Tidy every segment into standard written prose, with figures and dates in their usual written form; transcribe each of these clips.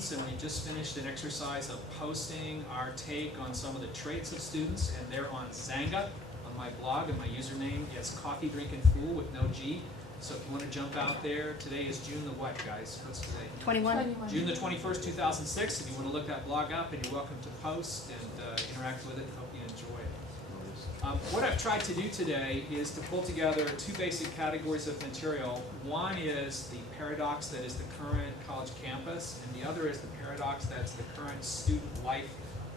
students, and we just finished an exercise of posting our take on some of the traits of students, and they're on Xanga on my blog, and my username is Coffee Drinking Fool with no G. So if you want to jump out there, today is June the what, guys? What's today? 21. June the 21st, 2006. If you want to look that blog up, and you're welcome to post and interact with it. Hope you enjoy it. What I've tried to do today is to pull together two basic categories of material. One is the paradox that is the current college campus, and the other is the paradox that's the current student life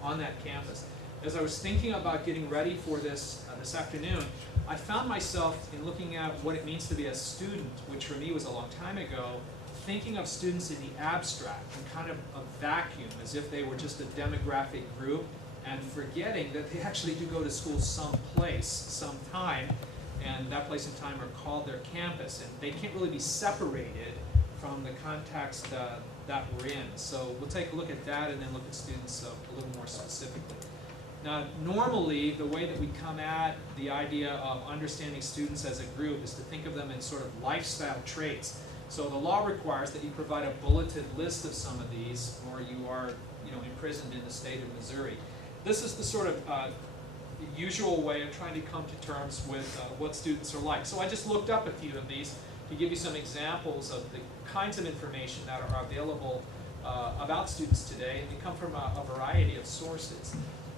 on that campus. As I was thinking about getting ready for this this afternoon, I found myself in looking at what it means to be a student, which for me was a long time ago, thinking of students in the abstract, in kind of a vacuum, as if they were just a demographic group, and forgetting that they actually do go to school someplace, sometime, and that place and time are called their campus, and they can't really be separated from the context that we're in. So we'll take a look at that and then look at students a little more specifically. Now, normally, the way that we come at the idea of understanding students as a group is to think of them in sort of lifestyle traits. So the law requires that you provide a bulleted list of some of these, or you are, imprisoned in the state of Missouri. This is the sort of usual way of trying to come to terms with what students are like. So I just looked up a few of these to give you some examples of the kinds of information that are available about students today, and they come from a variety of sources.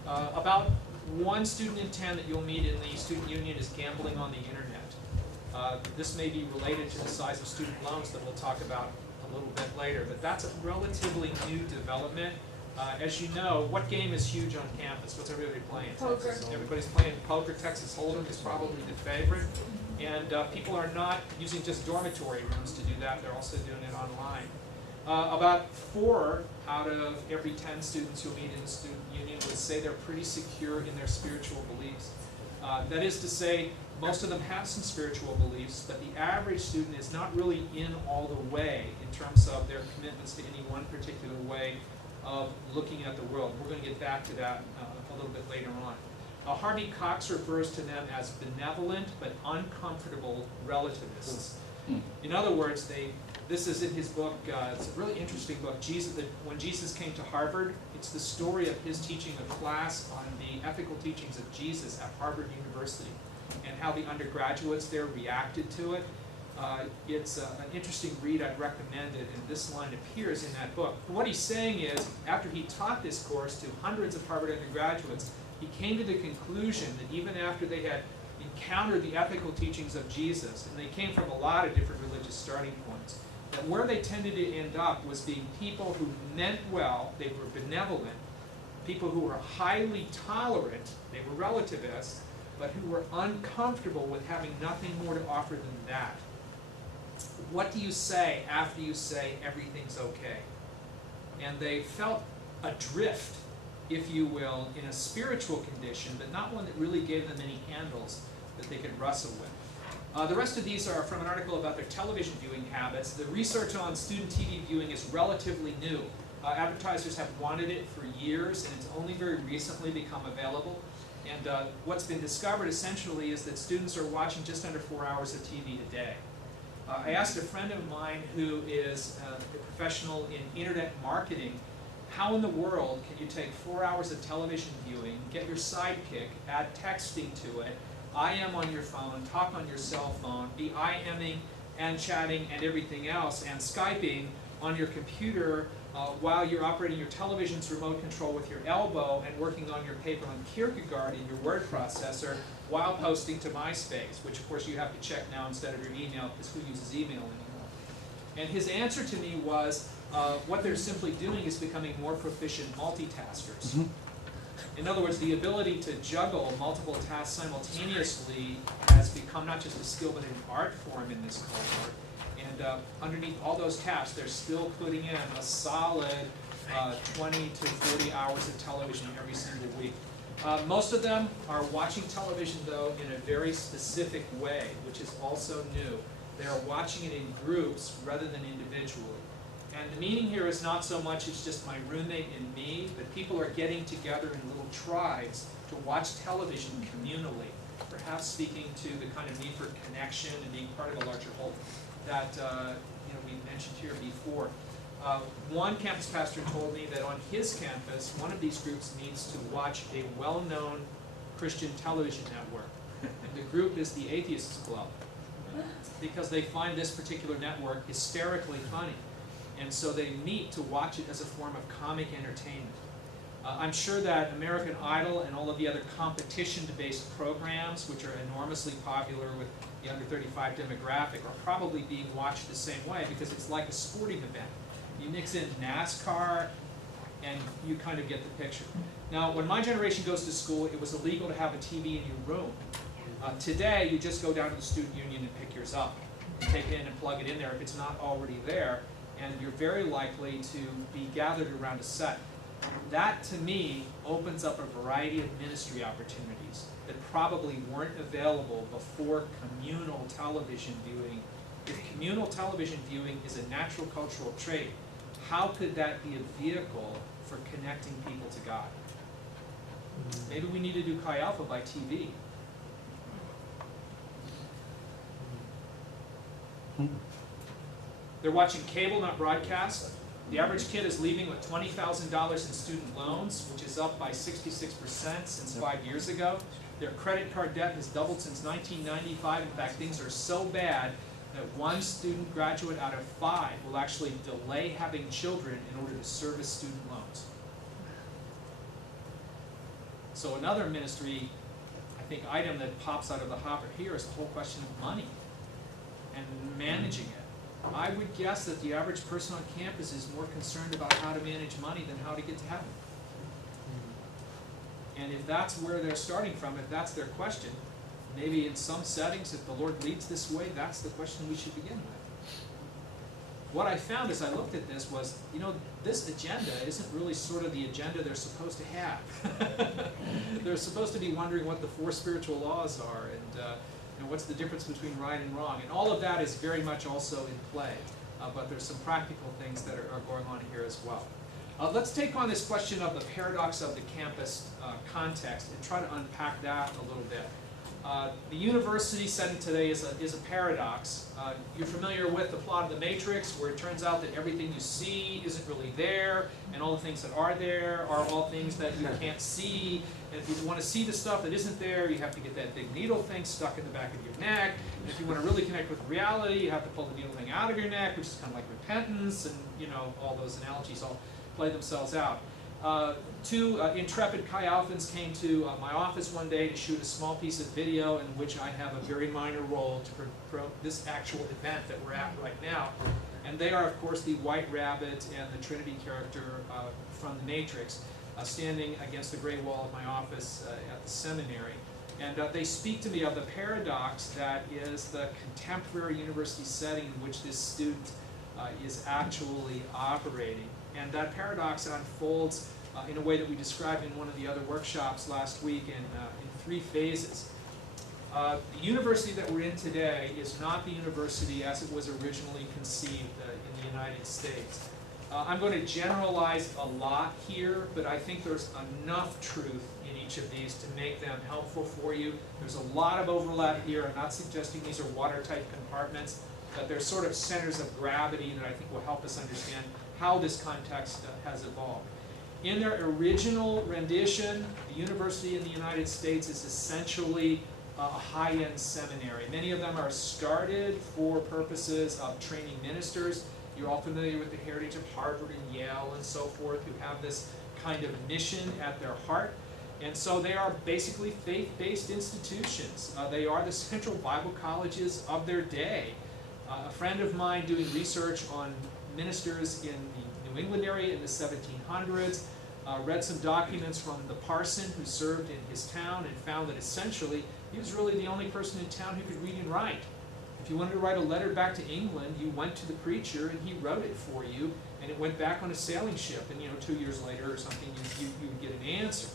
About 1 student in 10 that you'll meet in the student union is gambling on the internet. This may be related to the size of student loans that we'll talk about a little bit later, but that's a relatively new development. As you know, what game is huge on campus? What's everybody playing? Poker. Everybody's playing poker. Texas Hold'em is probably the favorite. And people are not using just dormitory rooms to do that. They're also doing it online. About 4 out of every 10 students you'll meet in the student union would say they're pretty secure in their spiritual beliefs. That is to say, most of them have some spiritual beliefs, but the average student is not really in all the way in terms of their commitments to any one particular way of looking at the world. We're going to get back to that a little bit later on. Harvey Cox refers to them as benevolent but uncomfortable relativists. In other words, this is in his book, it's a really interesting book, When Jesus Came to Harvard. It's the story of his teaching a class on the ethical teachings of Jesus at Harvard University and how the undergraduates there reacted to it. It's an interesting read. I'd recommend it, and this line appears in that book. What he's saying is, after he taught this course to hundreds of Harvard undergraduates, he came to the conclusion that even after they had encountered the ethical teachings of Jesus, and they came from a lot of different religious starting points, that where they tended to end up was being people who meant well, they were benevolent, people who were highly tolerant, they were relativists, but who were uncomfortable with having nothing more to offer than that. What do you say after you say everything's okay? And they felt adrift, if you will, in a spiritual condition, but not one that really gave them any handles that they could wrestle with. The rest of these are from an article about their television viewing habits. The research on student TV viewing is relatively new. Advertisers have wanted it for years, and it's only very recently become available. And what's been discovered essentially is that students are watching just under 4 hours of TV a day. I asked a friend of mine who is a professional in internet marketing, how in the world can you take 4 hours of television viewing, get your sidekick, add texting to it, IM on your phone, talk on your cell phone, be IMing and chatting and everything else, and Skyping on your computer while you're operating your television's remote control with your elbow and working on your paper on Kierkegaard in your word processor while posting to MySpace, which of course you have to check now instead of your email, because who uses email anymore? And his answer to me was, what they're simply doing is becoming more proficient multitaskers. In other words, the ability to juggle multiple tasks simultaneously has become not just a skill but an art form in this cohort. And underneath all those tasks, they're still putting in a solid 20 to 40 hours of television every single week. Most of them are watching television, though, in a very specific way, which is also new. They are watching it in groups rather than individually. And the meaning here is not so much it's just my roommate and me, but people are getting together in little tribes to watch television communally, perhaps speaking to the kind of need for connection and being part of a larger whole that we mentioned here before. One campus pastor told me that on his campus, one of these groups needs to watch a well-known Christian television network. And the group is the Atheists Club, because they find this particular network hysterically funny. And so they meet to watch it as a form of comic entertainment. I'm sure that American Idol and all of the other competition-based programs, which are enormously popular with the under 35 demographic, are probably being watched the same way, because it's like a sporting event. You mix in NASCAR, and you kind of get the picture. Now, when my generation goes to school, it was illegal to have a TV in your room. Today, you just go down to the student union and pick yours up. You take it in and plug it in there if it's not already there, and you're very likely to be gathered around a set. That, to me, opens up a variety of ministry opportunities that probably weren't available before communal television viewing. If communal television viewing is a natural cultural trait, how could that be a vehicle for connecting people to God? Maybe we need to do Chi Alpha by TV. They're watching cable, not broadcast. The average kid is leaving with $20,000 in student loans, which is up by 66% since 5 years ago. Their credit card debt has doubled since 1995. In fact, things are so bad that one student graduate out of 5 will actually delay having children in order to service student loans. So another ministry, I think, item that pops out of the hopper here is the whole question of money and managing it. I would guess that the average person on campus is more concerned about how to manage money than how to get to heaven. And if that's where they're starting from, if that's their question, maybe in some settings, if the Lord leads this way, that's the question we should begin with. What I found as I looked at this was, this agenda isn't really sort of the agenda they're supposed to have. They're supposed to be wondering what the 4 spiritual laws are, and what's the difference between right and wrong. And all of that is very much also in play. But there's some practical things that are going on here as well. Let's take on this question of the paradox of the campus context and try to unpack that a little bit. The university setting today is a paradox. You're familiar with the plot of The Matrix, where it turns out that everything you see isn't really there, and all the things that are there are all things that you can't see. And if you want to see the stuff that isn't there, you have to get that big needle thing stuck in the back of your neck. And if you want to really connect with reality, you have to pull the needle thing out of your neck, which is kind of like repentance, and all those analogies all play themselves out. 2 intrepid Chi Alphans came to my office one day to shoot a small piece of video in which I have a very minor role to promote this actual event that we're at right now. And they are, of course, the White Rabbit and the Trinity character from The Matrix, standing against the gray wall of my office at the seminary. And they speak to me of the paradox that is the contemporary university setting in which this student is actually operating. And that paradox unfolds in a way that we described in one of the other workshops last week in 3 phases. The university that we're in today is not the university as it was originally conceived in the United States. I'm going to generalize a lot here, but I think there's enough truth in each of these to make them helpful for you. There's a lot of overlap here. I'm not suggesting these are watertight compartments, but they're sort of centers of gravity that I think will help us understand how this context has evolved. In their original rendition, the university in the United States is essentially a high-end seminary. Many of them are started for purposes of training ministers. You're all familiar with the heritage of Harvard and Yale and so forth, who have this kind of mission at their heart. And so they are basically faith-based institutions. They are the central Bible colleges of their day. A friend of mine doing research on ministers in the New England area in the 1700s, read some documents from the parson who served in his town and found that essentially he was really the only person in town who could read and write. If you wanted to write a letter back to England, you went to the preacher and he wrote it for you, and it went back on a sailing ship, and 2 years later or something you would get an answer.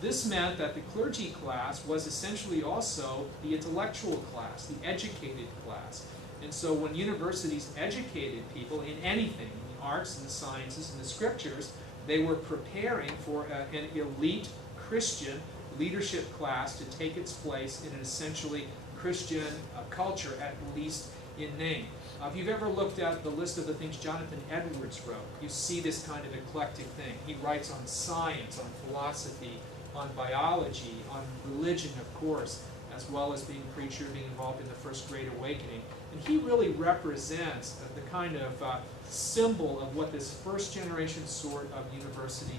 This meant that the clergy class was essentially also the intellectual class, the educated class. And so when universities educated people in anything, in the arts and the sciences and the scriptures, they were preparing for an elite Christian leadership class to take its place in an essentially Christian culture, at least in name. If you've ever looked at the list of the things Jonathan Edwards wrote, you see this kind of eclectic thing. He writes on science, on philosophy, on biology, on religion, of course, as well as being a preacher, being involved in the First Great Awakening. And he really represents the kind of symbol of what this first generation sort of university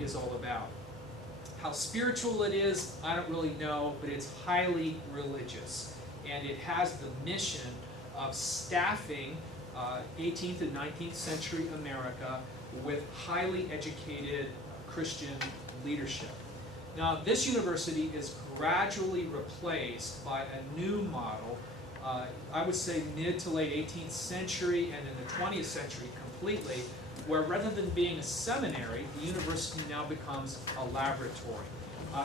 is all about. How spiritual it is, I don't really know, but it's highly religious. And it has the mission of staffing 18th and 19th century America with highly educated Christian leadership. Now, this university is gradually replaced by a new model, I would say mid to late 18th century and in the 20th century completely, where rather than being a seminary, the university now becomes a laboratory.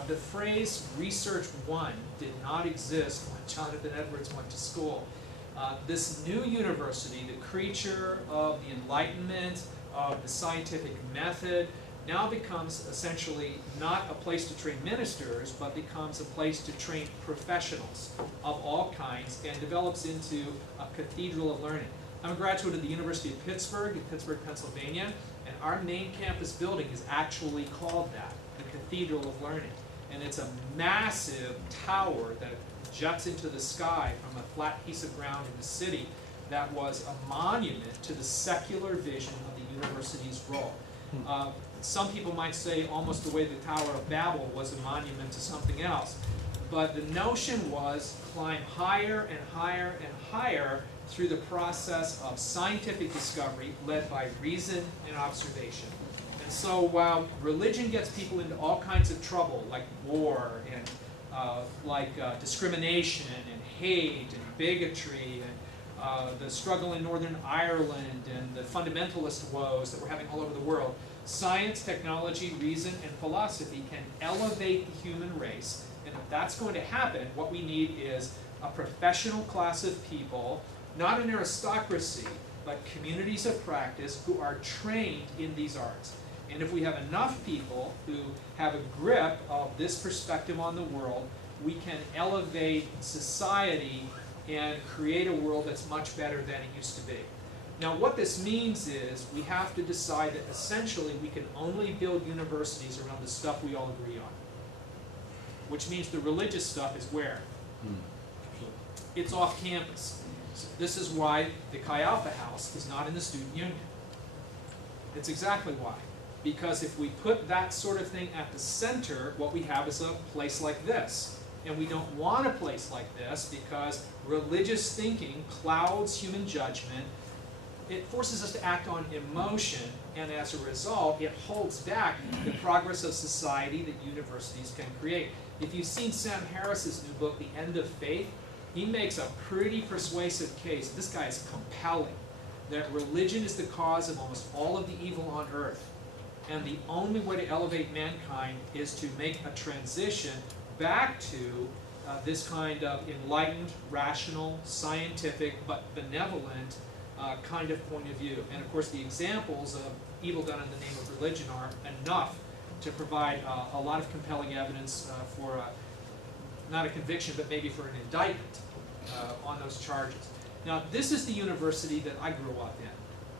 The phrase Research 1 did not exist when Jonathan Edwards went to school. This new university, the creature of the Enlightenment, of the scientific method, now becomes essentially not a place to train ministers, but becomes a place to train professionals of all kinds and develops into a cathedral of learning. I'm a graduate of the University of Pittsburgh in Pittsburgh, Pennsylvania, and our main campus building is actually called that, the Cathedral of Learning. And it's a massive tower that juts into the sky from a flat piece of ground in the city that was a monument to the secular vision of the university's role. Some people might say almost the way the Tower of Babel was a monument to something else. But the notion was climb higher and higher and higher through the process of scientific discovery led by reason and observation. And so while religion gets people into all kinds of trouble, like war and discrimination and hate and bigotry and the struggle in Northern Ireland and the fundamentalist woes that we're having all over the world, science, technology, reason, and philosophy can elevate the human race. And if that's going to happen, what we need is a professional class of people, not an aristocracy, but communities of practice who are trained in these arts. And if we have enough people who have a grip of this perspective on the world, we can elevate society and create a world that's much better than it used to be. Now, what this means is we have to decide that essentially we can only build universities around the stuff we all agree on. Which means the religious stuff is where? It's off campus. So this is why the Chi Alpha House is not in the student union. It's exactly why. Because if we put that sort of thing at the center, what we have is a place like this. And we don't want a place like this because religious thinking clouds human judgment. It forces us to act on emotion, and as a result, it holds back the progress of society that universities can create. If you've seen Sam Harris's new book, The End of Faith, he makes a pretty persuasive case. This guy is compelling, that religion is the cause of almost all of the evil on earth. And the only way to elevate mankind is to make a transition back to this kind of enlightened, rational, scientific, but benevolent kind of point of view. And of course the examples of evil done in the name of religion are enough to provide a lot of compelling evidence for not a conviction, but maybe for an indictment on those charges. Now, this is the university that I grew up in.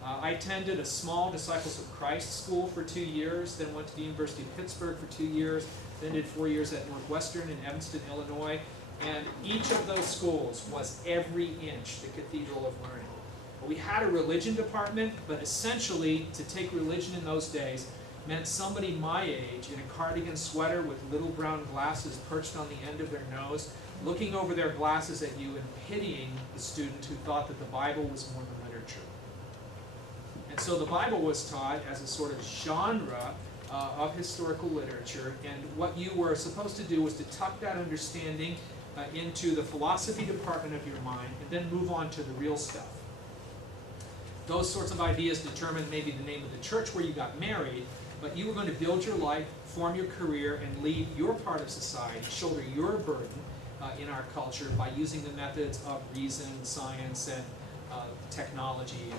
I attended a small Disciples of Christ school for 2 years, then went to the University of Pittsburgh for 2 years, then did 4 years at Northwestern in Evanston, Illinois, and each of those schools was every inch the Cathedral of Learning. We had a religion department, but essentially to take religion in those days meant somebody my age in a cardigan sweater with little brown glasses perched on the end of their nose, looking over their glasses at you and pitying the student who thought that the Bible was more than literature. And so the Bible was taught as a sort of genre of historical literature, and what you were supposed to do was to tuck that understanding into the philosophy department of your mind and then move on to the real stuff. Those sorts of ideas determined maybe the name of the church where you got married, but you were going to build your life, form your career, and lead your part of society, shoulder your burden in our culture by using the methods of reason, science, and technology,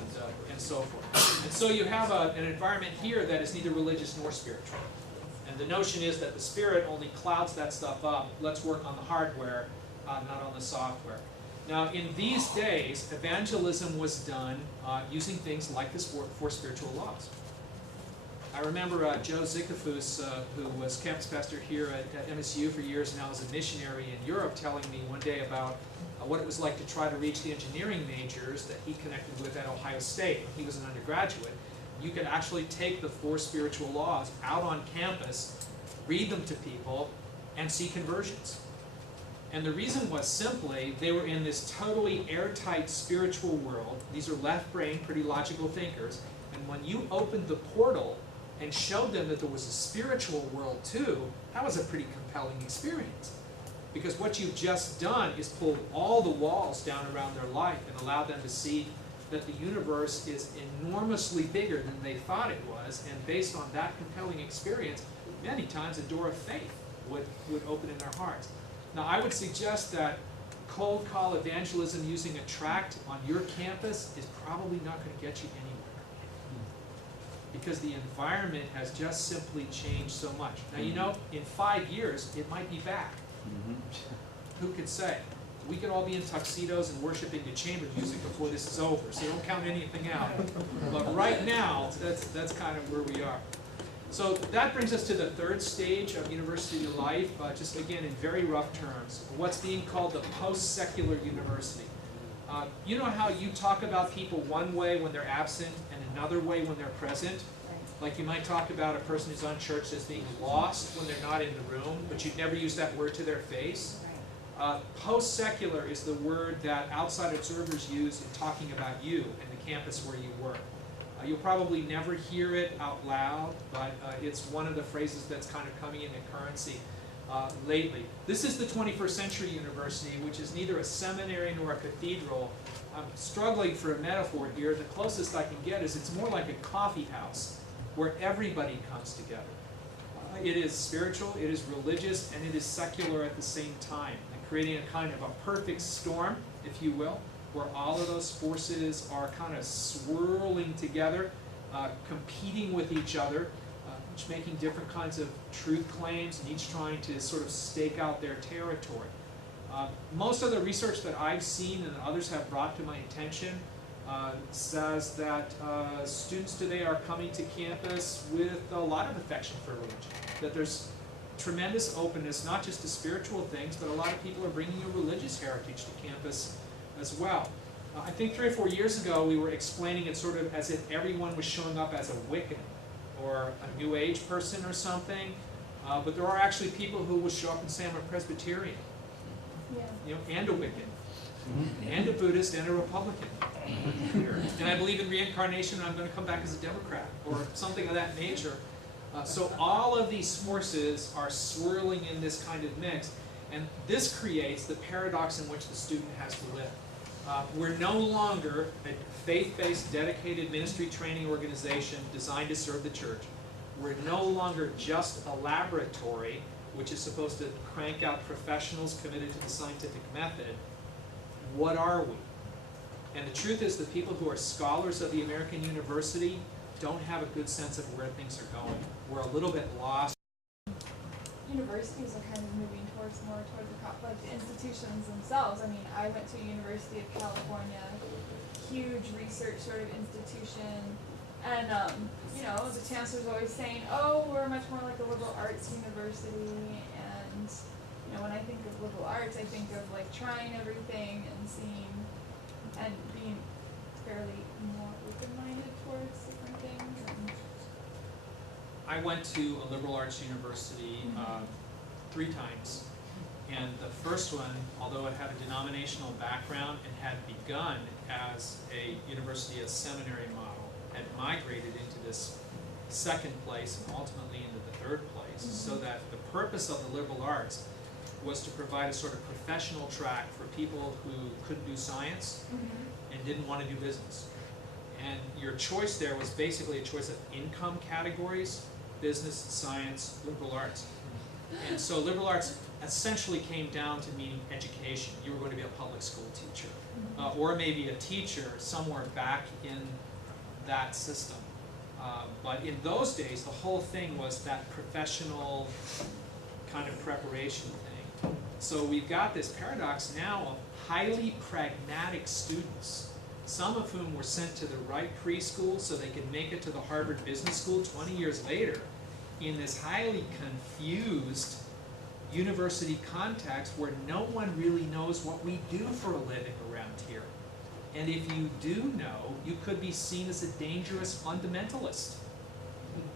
and so forth. And so you have an environment here that is neither religious nor spiritual. And the notion is that the Spirit only clouds that stuff up. Let's work on the hardware, not on the software. Now, in these days, evangelism was done using things like the four spiritual laws. I remember Joe Zicafus, who was campus pastor here at MSU for years, now as a missionary in Europe, telling me one day about what it was like to try to reach the engineering majors that he connected with at Ohio State when he was an undergraduate. You could actually take the four spiritual laws out on campus, read them to people, and see conversions. And the reason was simply they were in this totally airtight spiritual world. These are left-brain, pretty logical thinkers. And when you opened the portal and showed them that there was a spiritual world too, that was a pretty compelling experience. Because what you've just done is pulled all the walls down around their life and allowed them to see that the universe is enormously bigger than they thought it was. And based on that compelling experience, many times a door of faith would open in their hearts. Now, I would suggest that cold call evangelism using a tract on your campus is probably not going to get you anywhere. Because the environment has just simply changed so much. Now, you know, in 5 years, it might be back. Who could say? We could all be in tuxedos and worshiping to chamber music before this is over, so don't count anything out. But right now, that's kind of where we are. So that brings us to the third stage of university life, just again in very rough terms, what's being called the post-secular university. You know how you talk about people one way when they're absent and another way when they're present? Like you might talk about a person who's unchurched as being lost when they're not in the room, but you'd never use that word to their face. Post-secular is the word that outside observers use in talking about you and the campus where you work. You'll probably never hear it out loud, but it's one of the phrases that's kind of coming into currency lately. This is the 21st century university, which is neither a seminary nor a cathedral. I'm struggling for a metaphor here. The closest I can get is it's more like a coffee house where everybody comes together. It is spiritual, it is religious, and it is secular at the same time, and creating a kind of a perfect storm, if you will, where all of those forces are kind of swirling together, competing with each other, each making different kinds of truth claims, and each trying to sort of stake out their territory. Most of the research that I've seen and others have brought to my attention says that students today are coming to campus with a lot of affection for religion, that there's tremendous openness, not just to spiritual things, but a lot of people are bringing a religious heritage to campus as well. I think 3 or 4 years ago we were explaining it sort of as if everyone was showing up as a Wiccan or a New Age person or something, but there are actually people who will show up and say I'm a Presbyterian, you know, and a Wiccan, and a Buddhist and a Republican, and I believe in reincarnation and I'm going to come back as a Democrat or something of that nature. So all of these forces are swirling in this kind of mix, and this creates the paradox in which the student has to live. We're no longer a faith-based, dedicated ministry training organization designed to serve the church. We're no longer just a laboratory which is supposed to crank out professionals committed to the scientific method. What are we? And the truth is that people who are scholars of the American university don't have a good sense of where things are going. We're a little bit lost. Universities are kind of moving more toward the institutions themselves. I mean, I went to University of California, huge research sort of institution, and you know, the chancellor's always saying, "Oh, we're much more like a liberal arts university." And you know, when I think of liberal arts, I think of like trying everything and seeing and being fairly more open-minded towards different things. And I went to a liberal arts university 3 times, and the first one, although it had a denominational background and had begun as a university, a seminary model, had migrated into this second place and ultimately into the third place, so that the purpose of the liberal arts was to provide a sort of professional track for people who couldn't do science and didn't want to do business. And your choice there was basically a choice of income categories: business, science, liberal arts. And so liberal arts essentially came down to meaning education. You were going to be a public school teacher, or maybe a teacher somewhere back in that system. But in those days, the whole thing was that professional kind of preparation thing. So we've got this paradox now of highly pragmatic students, some of whom were sent to the right preschool so they could make it to the Harvard Business School 20 years later, in this highly confused university context where no one really knows what we do for a living around here. And if you do know, you could be seen as a dangerous fundamentalist.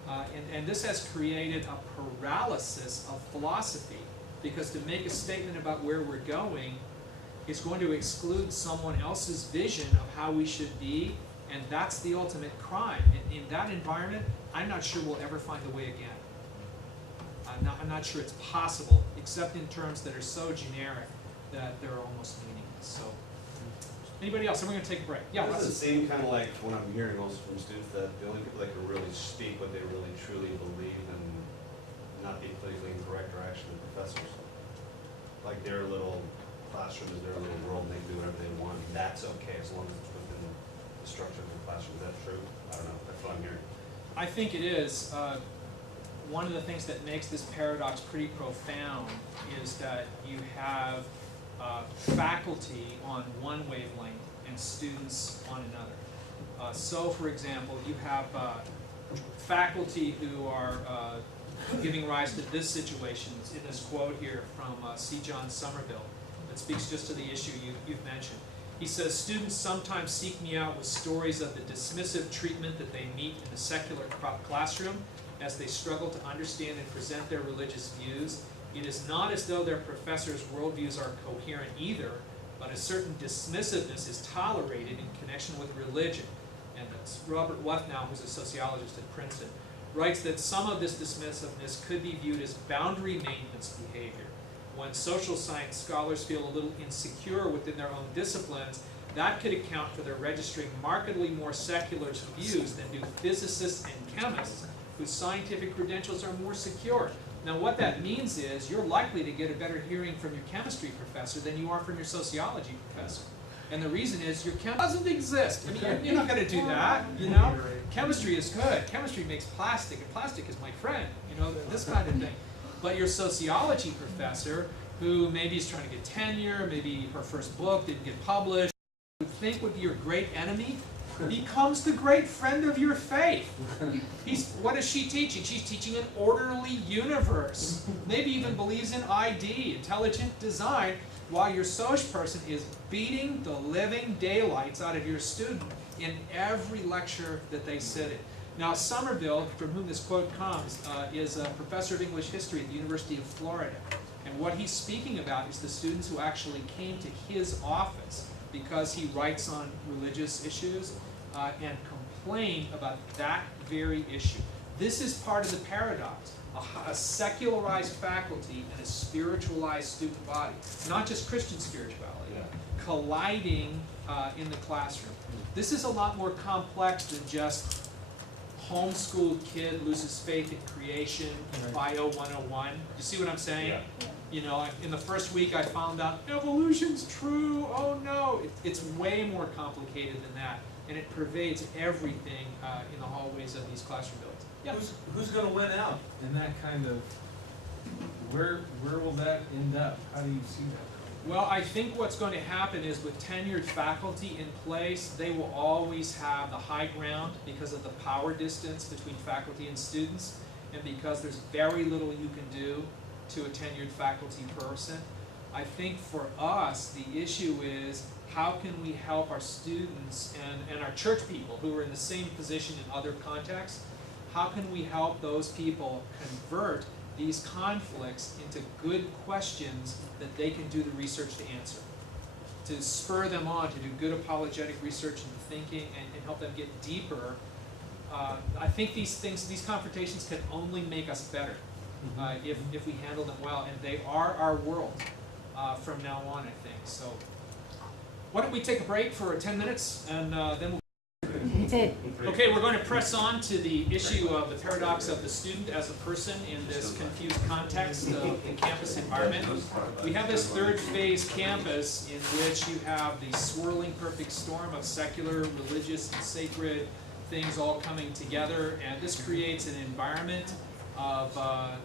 And this has created a paralysis of philosophy, because to make a statement about where we're going is going to exclude someone else's vision of how we should be, and that's the ultimate crime. In that environment, I'm not sure we'll ever find a way again. I'm not sure it's possible, except in terms that are so generic that they're almost meaningless. So, anybody else? And we're going to take a break. Yeah. Does it seem kind of like when I'm hearing also from students that the only people that can really speak what they really truly believe and not be politically incorrect are actually professors? Like their little classroom is their little world, and they can do whatever they want. That's okay as long as it's within the structure of the classroom. Is that true? I don't know. That's what I'm hearing. I think it is. One of the things that makes this paradox pretty profound is that you have faculty on one wavelength and students on another. So, for example, you have faculty who are giving rise to this situation in this quote here from C. John Somerville that speaks just to the issue you've mentioned. He says, "Students sometimes seek me out with stories of the dismissive treatment that they meet in the secular classroom as they struggle to understand and present their religious views. It is not as though their professors' worldviews are coherent either, but a certain dismissiveness is tolerated in connection with religion." And that's Robert Wuthnow, who's a sociologist at Princeton, writes that some of this dismissiveness could be viewed as boundary maintenance behavior. When social science scholars feel a little insecure within their own disciplines, that could account for their registering markedly more secular views than do physicists and chemists, whose scientific credentials are more secure. Now what that means is you're likely to get a better hearing from your chemistry professor than you are from your sociology professor. And the reason is your chem doesn't exist. I mean, you're not going to do that, you know? Chemistry is good. Chemistry makes plastic, and plastic is my friend, you know, this kind of thing. But your sociology professor, who maybe is trying to get tenure, maybe her first book didn't get published, you think would be your great enemy, becomes the great friend of your faith. What is she teaching? She's teaching an orderly universe. Maybe even believes in ID, intelligent design, while your Soc person is beating the living daylights out of your student in every lecture that they sit in. Now, Somerville, from whom this quote comes, is a professor of English history at the University of Florida. And what he's speaking about is the students who actually came to his office because he writes on religious issues and complain about that very issue. This is part of the paradox. A secularized faculty and a spiritualized student body, not just Christian spirituality, colliding in the classroom. This is a lot more complex than just homeschooled kid loses faith in creation, Bio 101. You see what I'm saying? Yeah. You know, in the first week I found out evolution's true. Oh no, it's way more complicated than that, and it pervades everything in the hallways of these classroom buildings. Yeah. Who's going to win out in that kind of? Where will that end up? How do you see that? Well, I think what's going to happen is with tenured faculty in place, they will always have the high ground because of the power distance between faculty and students, and because there's very little you can do to a tenured faculty person. I think for us, the issue is how can we help our students and our church people who are in the same position in other contexts, how can we help those people convert these conflicts into good questions that they can do the research to answer, to spur them on to do good apologetic research and thinking and help them get deeper. I think these confrontations can only make us better if we handle them well, and they are our world from now on, I think. So why don't we take a break for 10 minutes, and then we'll... Okay, we're going to press on to the issue of the paradox of the student as a person in this confused context of the campus environment. We have this third phase campus in which you have the swirling perfect storm of secular, religious, and sacred things all coming together, and this creates an environment of a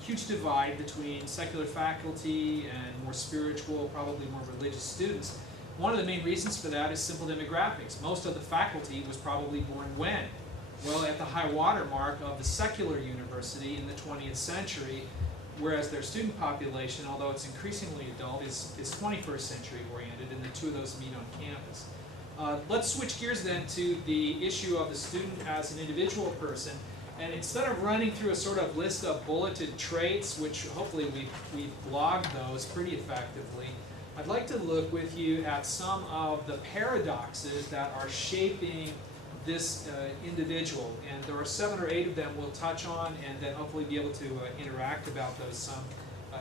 huge divide between secular faculty and more spiritual, probably more religious students. One of the main reasons for that is simple demographics. Most of the faculty was probably born when? Well, at the high water mark of the secular university in the 20th century, whereas their student population, although it's increasingly adult, is 21st century oriented, and the two of those meet on campus. Let's switch gears then to the issue of the student as an individual person. And instead of running through a sort of list of bulleted traits, which hopefully we've blogged those pretty effectively, I'd like to look with you at some of the paradoxes that are shaping this individual. And there are 7 or 8 of them we'll touch on, and then hopefully be able to interact about those some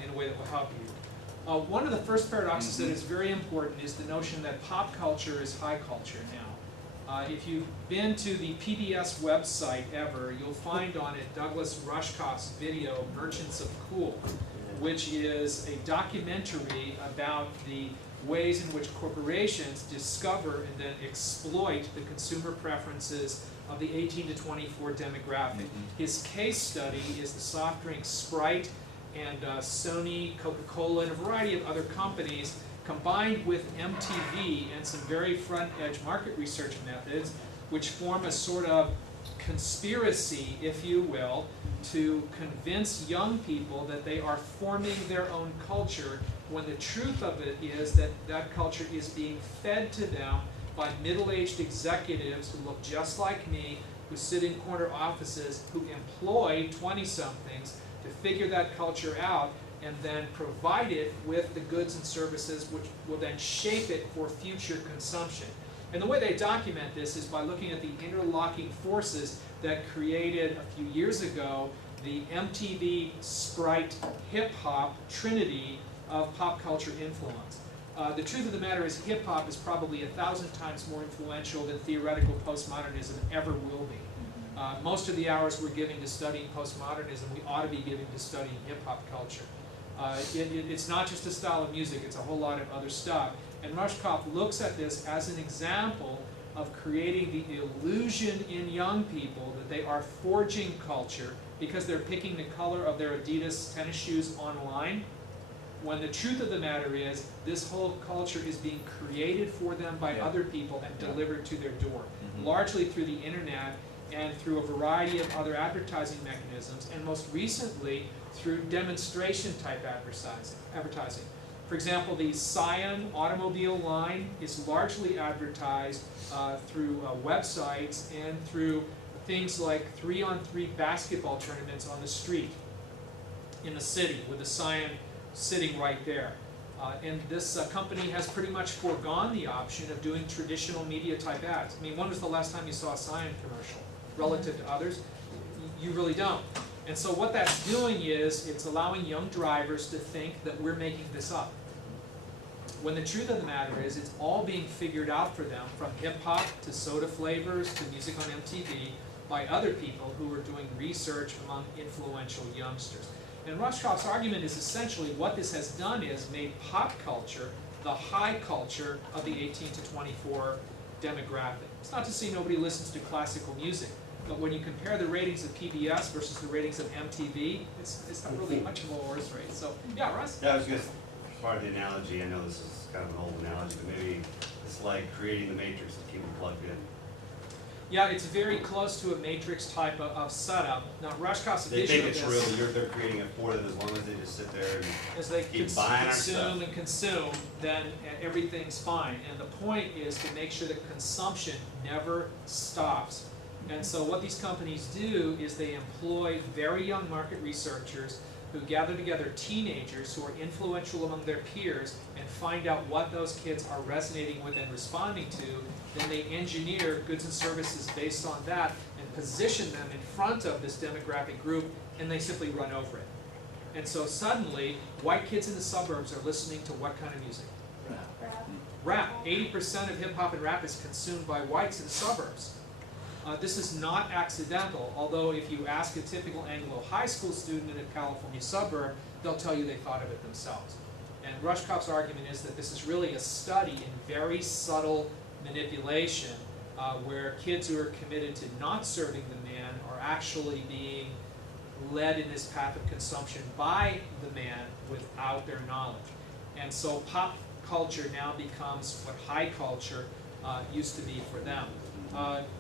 in a way that will help you. One of the first paradoxes that is very important is the notion that pop culture is high culture now. If you've been to the PBS website ever, you'll find on it Douglas Rushkoff's video, Merchants of Cool, which is a documentary about the ways in which corporations discover and then exploit the consumer preferences of the 18 to 24 demographic. His case study is the soft drink Sprite and Sony, Coca-Cola, and a variety of other companies, combined with MTV and some very front-edge market research methods, which form a sort of conspiracy, if you will, to convince young people that they are forming their own culture, when the truth of it is that that culture is being fed to them by middle-aged executives who look just like me, who sit in corner offices, who employ 20-somethings to figure that culture out and then provide it with the goods and services which will then shape it for future consumption. And the way they document this is by looking at the interlocking forces that created a few years ago the MTV, Sprite, hip-hop trinity of pop culture influence. The truth of the matter is hip-hop is probably 1,000 times more influential than theoretical postmodernism ever will be. Most of the hours we're giving to studying postmodernism, we ought to be giving to studying hip-hop culture. It's not just a style of music, it's a whole lot of other stuff. And Rushkoff looks at this as an example of creating the illusion in young people that they are forging culture because they're picking the color of their Adidas tennis shoes online, when the truth of the matter is this whole culture is being created for them by other people and delivered to their door, largely through the internet and through a variety of other advertising mechanisms, and most recently through demonstration type advertising. For example, the Scion automobile line is largely advertised through websites and through things like 3-on-3 basketball tournaments on the street in the city, with the Scion sitting right there. And this company has pretty much foregone the option of doing traditional media type ads. I mean, when was the last time you saw a Scion commercial relative to others? You really don't. And so what that's doing is it's allowing young drivers to think that we're making this up, when the truth of the matter is it's all being figured out for them, from hip-hop to soda flavors to music on MTV, by other people who are doing research among influential youngsters. And Rushkoff's argument is essentially what this has done is made pop culture the high culture of the 18 to 24 demographic. It's not to say nobody listens to classical music, but when you compare the ratings of PBS versus the ratings of MTV, it's not really much of a horse race. So, yeah, Russ? Yeah, I was just part of the analogy. I know this is kind of an old analogy, but maybe it's like creating the matrix and keeping it plugged in. Yeah, it's very close to a matrix type of setup. Now, Rushkoff's They vision think of it's this, real. They're creating it for them as long as they just sit there and as they keep buying our stuff. consume and consume, then everything's fine. And the point is to make sure that consumption never stops. And so what these companies do is they employ very young market researchers who gather together teenagers who are influential among their peers and find out what those kids are resonating with and responding to. Then they engineer goods and services based on that and position them in front of this demographic group, and they simply run over it. And so suddenly, white kids in the suburbs are listening to what kind of music? Rap. 80% of hip hop and rap is consumed by whites in the suburbs. This is not accidental, although if you ask a typical Anglo high school student in a California suburb, they'll tell you they thought of it themselves. And Rushkoff's argument is that this is really a study in very subtle manipulation, where kids who are committed to not serving the man are actually being led in this path of consumption by the man without their knowledge. And so pop culture now becomes what high culture used to be for them.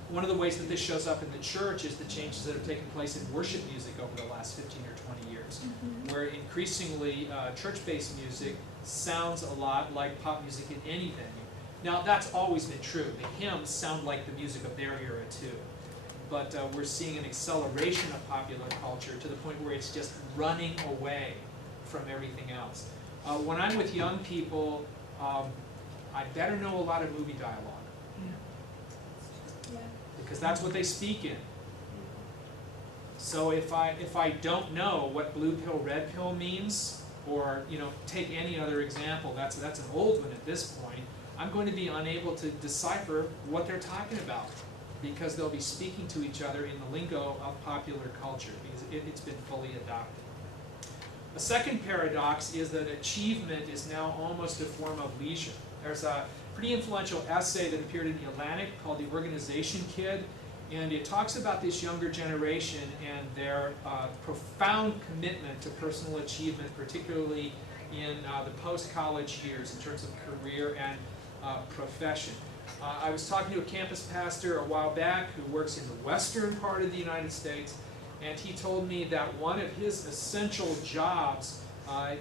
One of the ways that this shows up in the church is the changes that have taken place in worship music over the last 15 or 20 years, where increasingly church-based music sounds a lot like pop music in any venue. Now, that's always been true. The hymns sound like the music of their era, too. But we're seeing an acceleration of popular culture to the point where it's just running away from everything else. When I'm with young people, I better know a lot of movie dialogue, Yeah. because that's what they speak in. So if I don't know what blue pill, red pill means, or take any other example, that's an old one at this point, I'm going to be unable to decipher what they're talking about, because they'll be speaking to each other in the lingo of popular culture, because it's been fully adopted. A second paradox is that achievement is now almost a form of leisure. There's a pretty influential essay that appeared in The Atlantic called The Organization Kid, and it talks about this younger generation and their profound commitment to personal achievement, particularly in the post-college years in terms of career and profession. I was talking to a campus pastor a while back who works in the western part of the United States, and he told me that one of his essential jobs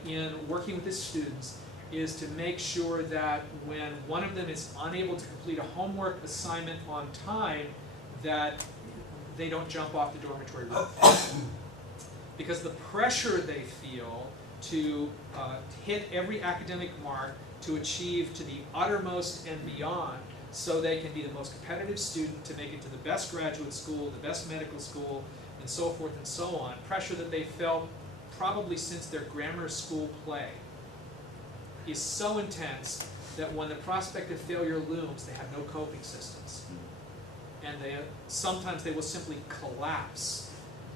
in working with his students is to make sure that when one of them is unable to complete a homework assignment on time, that they don't jump off the dormitory roof. Because the pressure they feel to hit every academic mark, to achieve to the uttermost and beyond, so they can be the most competitive student, to make it to the best graduate school, the best medical school, and so forth and so on. Pressure that they felt probably since their grammar school play is so intense that when the prospect of failure looms, they have no coping systems. And sometimes they will simply collapse.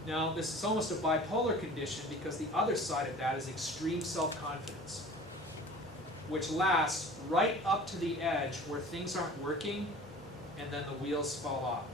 Now, this is almost a bipolar condition, because the other side of that is extreme self-confidence, which lasts right up to the edge where things aren't working, and then the wheels fall off.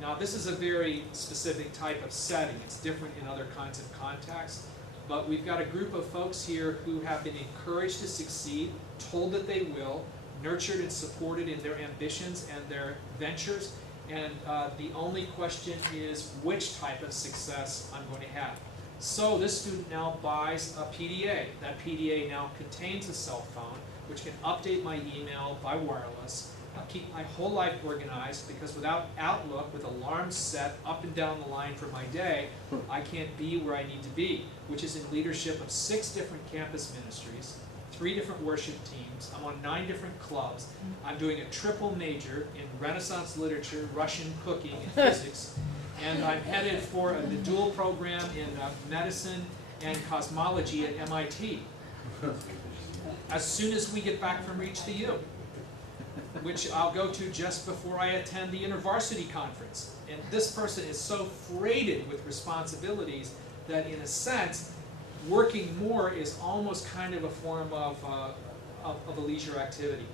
Now, this is a very specific type of setting. It's different in other kinds of contexts. But we've got a group of folks here who have been encouraged to succeed, told that they will, nurtured and supported in their ambitions and their ventures. And the only question is which type of success I'm going to have. So this student now buys a PDA. That PDA now contains a cell phone, which can update my email by wireless, keep my whole life organized, because without Outlook, with alarms set up and down the line for my day, I can't be where I need to be, which is in leadership of 6 different campus ministries, 3 different worship teams. I'm on 9 different clubs. I'm doing a triple major in Renaissance literature, Russian cooking, and physics. And I'm headed for the dual program in medicine and cosmology at MIT. As soon as we get back from Reach the U, which I'll go to just before I attend the InterVarsity conference. And this person is so freighted with responsibilities that, in a sense, working more is almost kind of a form of a leisure activity.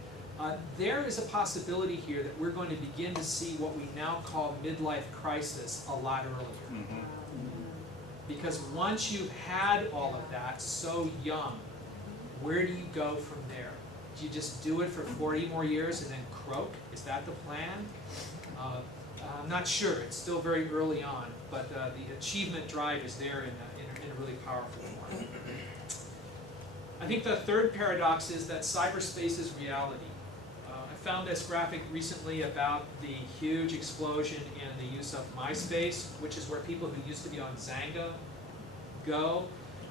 There is a possibility here that we're going to begin to see what we now call midlife crisis a lot earlier. Because once you've had all of that so young, where do you go from there? Do you just do it for 40 more years and then croak? Is that the plan? I'm not sure. It's still very early on, but the achievement drive is there in a really powerful form. I think the third paradox is that cyberspace is reality. I found this graphic recently about the huge explosion in the use of MySpace, which is where people who used to be on Xanga go.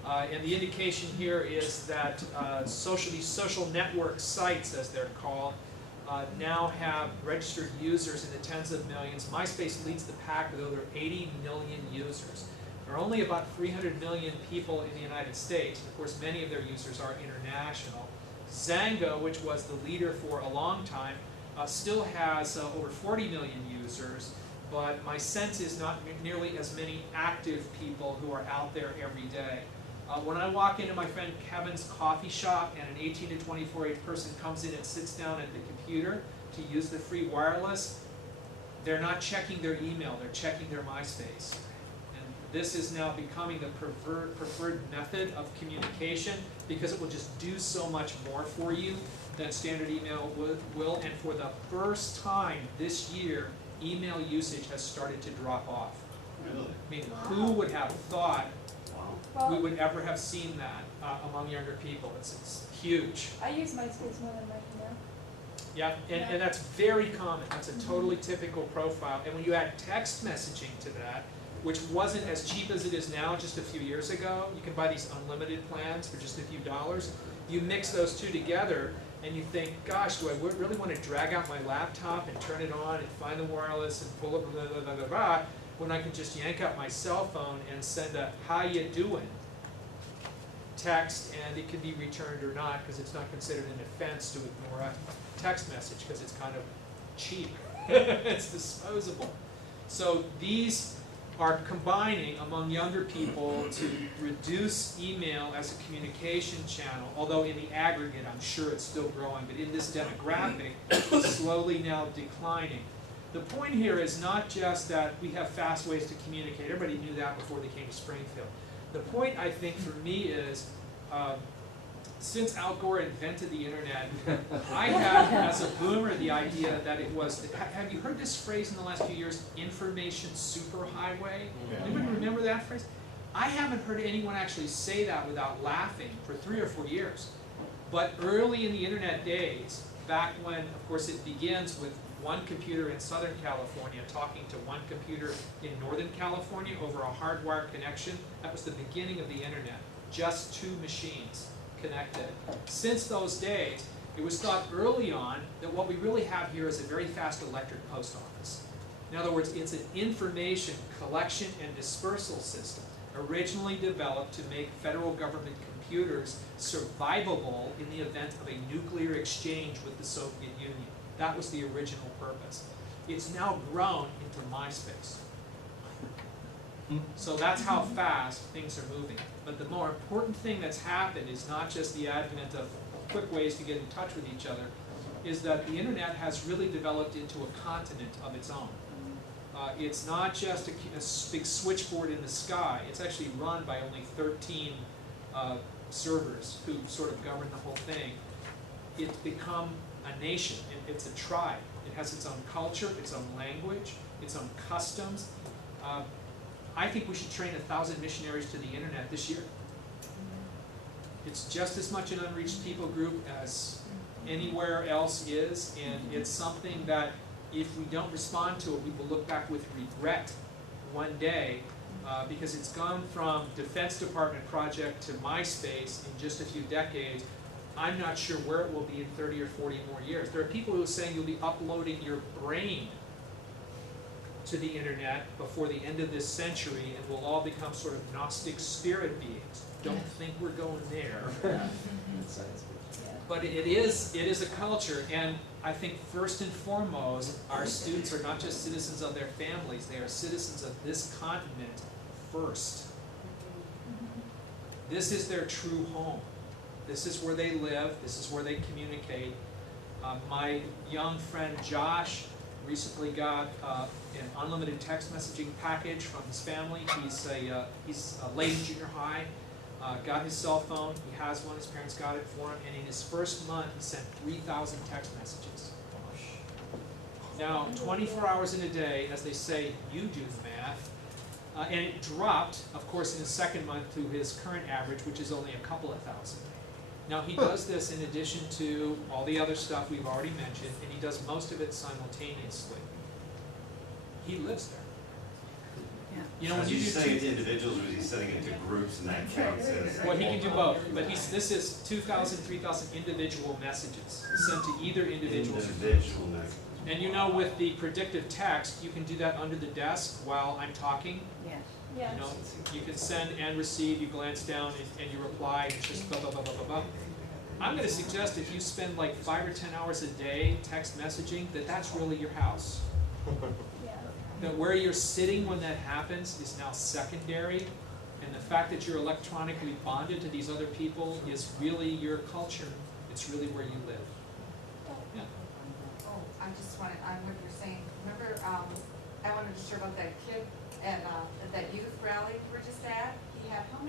And the indication here is that these social network sites, as they're called, now have registered users in the tens of millions. MySpace leads the pack with over 80 million users. There are only about 300 million people in the United States. Of course, many of their users are international. Xanga, which was the leader for a long time, still has over 40 million users, but my sense is not nearly as many active people who are out there every day. When I walk into my friend Kevin's coffee shop and an 18 to 24-age person comes in and sits down at the computer to use the free wireless, they're not checking their email, they're checking their MySpace. And this is now becoming the preferred method of communication because it will just do so much more for you than standard email will. And for the first time this year, email usage has started to drop off. Really? I mean, who would have thought Wow. we would ever have seen that among younger people? It's huge. I use MySpace more than my email. Yeah, and that's very common. That's a totally typical profile. And when you add text messaging to that, which wasn't as cheap as it is now just a few years ago, you can buy these unlimited plans for just a few dollars. You mix those two together and you think, gosh, do I really want to drag out my laptop and turn it on and find the wireless and pull up blah, blah, blah, blah, blah, when I can just yank out my cell phone and send a "how you doing" text, and it can be returned or not because it's not considered an offense to ignore a text message because it's kind of cheap. It's disposable. So these are combining among younger people to reduce email as a communication channel, although in the aggregate I'm sure it's still growing, but in this demographic it's slowly now declining. The point here is not just that we have fast ways to communicate. Everybody knew that before they came to Springfield. The point, I think, for me is, since Al Gore invented the internet, I had, as a boomer, the idea that it was, have you heard this phrase in the last few years, information superhighway? Anybody remember that phrase? I haven't heard anyone actually say that without laughing for 3 or 4 years. But early in the internet days, back when, of course, it begins with one computer in Southern California talking to one computer in Northern California over a hardwired connection. That was the beginning of the internet. Just 2 machines connected. Since those days, it was thought early on that what we really have here is a very fast electric post office. In other words, it's an information collection and dispersal system originally developed to make federal government computers survivable in the event of a nuclear exchange with the Soviet Union. That was the original purpose. It's now grown into MySpace. So that's how fast things are moving. But the more important thing that's happened is not just the advent of quick ways to get in touch with each other, is that the internet has really developed into a continent of its own. It's not just a big switchboard in the sky. It's actually run by only 13 servers who sort of govern the whole thing. It's become a nation. It's a tribe. It has its own culture, its own language, its own customs. I think we should train 1,000 missionaries to the internet this year. It's just as much an unreached people group as anywhere else is, and it's something that if we don't respond to it, we will look back with regret one day, because it's gone from Defense Department project to MySpace in just a few decades. I'm not sure where it will be in 30 or 40 more years. There are people who are saying you'll be uploading your brain to the internet before the end of this century, and we'll all become sort of Gnostic spirit beings. Don't think we're going there. But it is a culture, and I think first and foremost, our students are not just citizens of their families, they are citizens of this continent first. This is their true home. This is where they live, this is where they communicate. My young friend Josh recently got an unlimited text messaging package from his family. He's late in junior high, got his cell phone, he has one, his parents got it for him, and in his first month he sent 3,000 text messages. Now, 24 hours in a day, as they say, you do the math, and it dropped, of course, in his second month to his current average, which is only a couple of thousand. Now, he does this in addition to all the other stuff we've already mentioned, and he does most of it simultaneously. He lives there. Yeah. You know, when Is you he do sending it to individuals, or is he sending it to groups, and that counts as? well, he can do both, but this is 2,000, 3,000 individual messages sent to either individuals or groups. Individual messages. And you know, with the predictive text, you can do that under the desk while I'm talking. Yes. Yes. You know, you can send and receive, you glance down and you reply, it's just blah, blah, blah, blah, blah, blah. I'm going to suggest if you spend like 5 or 10 hours a day text messaging, that's really your house. Yeah. That where you're sitting when that happens is now secondary, and the fact that you're electronically bonded to these other people is really your culture. It's really where you live. Yeah. Oh, I just wanted, on what you're saying, remember, I wanted to share about that kid at that youth rally we were just at, he had how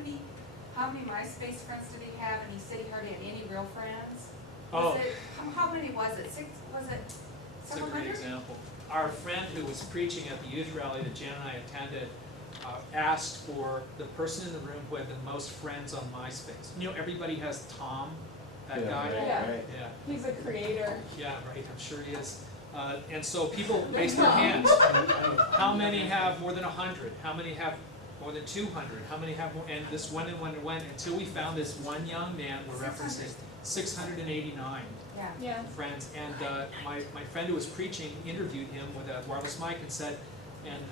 many MySpace friends did he have? And he said he hardly had any real friends. Oh. How many was it? Six? Was it It's a several great hundred? example. Our friend who was preaching at the youth rally that Jen and I attended asked for the person in the room who had the most friends on MySpace. You know, everybody has Tom, that guy. Yeah. Right. Yeah, He's a creator. yeah, right, I'm sure he is. And so people raise their hands. How many have more than 100? How many have more than 200? How many have more? And this went and went and went until we found this one young man, we're referencing 689 Yeah. Yeah. friends. And my friend who was preaching interviewed him with a wireless mic and said, and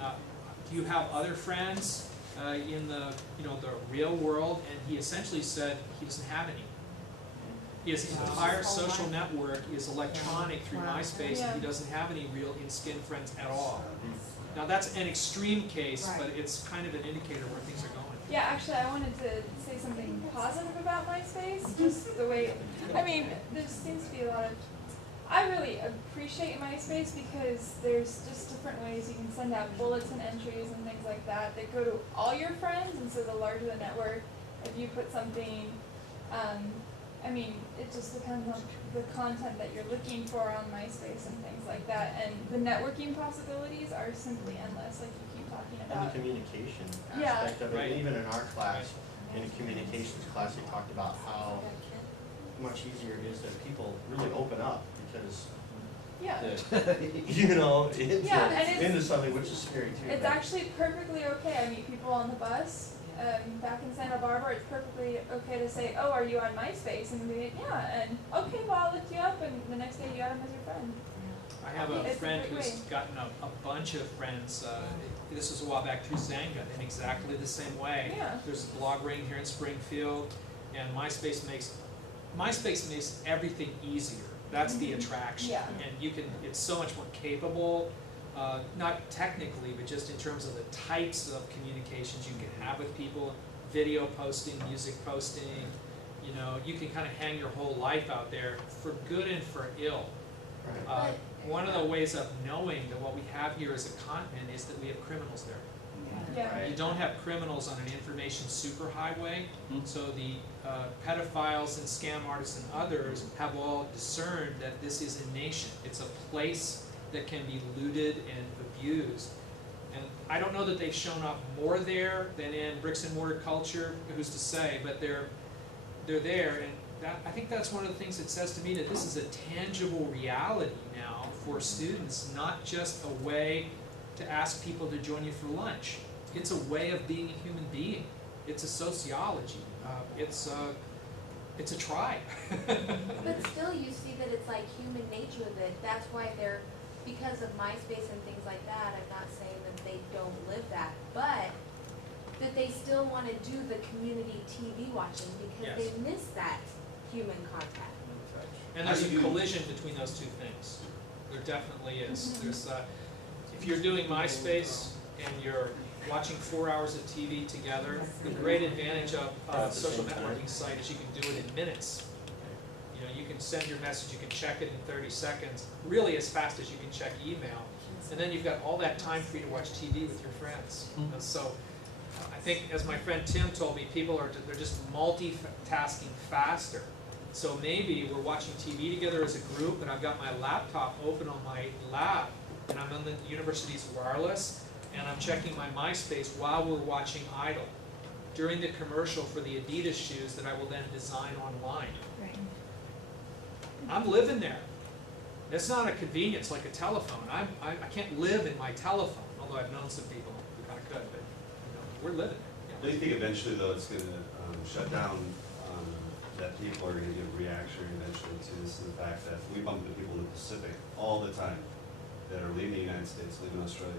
do you have other friends in the the real world? And he essentially said he doesn't have any. His entire social network is electronic through Wow. MySpace, Yeah. and he doesn't have any real in-skin friends at all. Now that's an extreme case, Right. but it's kind of an indicator where things are going. Yeah, actually, I wanted to say something positive about MySpace. Just the way, I mean, there seems to be a lot of. I really appreciate MySpace because there's just different ways you can send out bulletin entries and things like that that go to all your friends, and so the larger the network, if you put something, I mean, it just depends on the content that you're looking for on MySpace and things like that, and the networking possibilities are simply endless, like you keep talking And the about. communication Yeah. aspect of it, Right. and even in our class, in the communications class, we talked about how much easier it is that people really open up because, Yeah. you know, Yeah, and it's- into something, which is scary too. It's but- actually perfectly okay. I meet people on the bus back in Santa Barbara. It's perfectly okay to say, "Oh, are you on MySpace?" And be like, "Yeah." And okay, well, I'll look you up. And the next day, you got him as your friend. I have a It's a friend great who's way. gotten a bunch of friends, this was a while back through Zanga, in exactly the same way. Yeah. There's a blog ring here in Springfield, and MySpace makes everything easier. That's the attraction. Yeah. And it's so much more capable, not technically, but just in terms of the types of communications you can have with people, video posting, music posting, you can kind of hang your whole life out there for good and for ill. Right. One of the ways of knowing that what we have here as a continent is that we have criminals there. Yeah. Right. You don't have criminals on an information superhighway, so the pedophiles and scam artists and others have all discerned that this is a nation. It's a place that can be looted and abused. And I don't know that they've shown up more there than in bricks and mortar culture, who's to say, but they're there, and I think that's one of the things that says to me that this is a tangible reality now for students, not just a way to ask people to join you for lunch. It's a way of being a human being. It's a sociology. It's a tribe. But still, you see that it's like human nature that that's why they're, because of MySpace and things like that, I'm not saying that they don't live that, but that they still want to do the community TV watching because Yes. they miss that human contact. And there's a collision between those two things. There definitely is. There's, if you're doing MySpace and you're watching 4 hours of TV together, the great advantage of a social networking site is you can do it in minutes. You can send your message, you can check it in 30 seconds, really as fast as you can check email. And then you've got all that time for you to watch TV with your friends. And so I think, as my friend Tim told me, they're just multitasking faster. So maybe we're watching TV together as a group, and I've got my laptop open on my lap, and I'm on the university's wireless, and I'm checking my MySpace while we're watching Idol during the commercial for the Adidas shoes that I will then design online. Right. I'm living there. It's not a convenience like a telephone. I can't live in my telephone, although I've known some people who kind of could, but we're living there. Do you think eventually, though, it's gonna shut down, that people are gonna give reaction eventually to this, and the fact that we bump into people in the Pacific all the time that are leaving the United States, leaving Australia,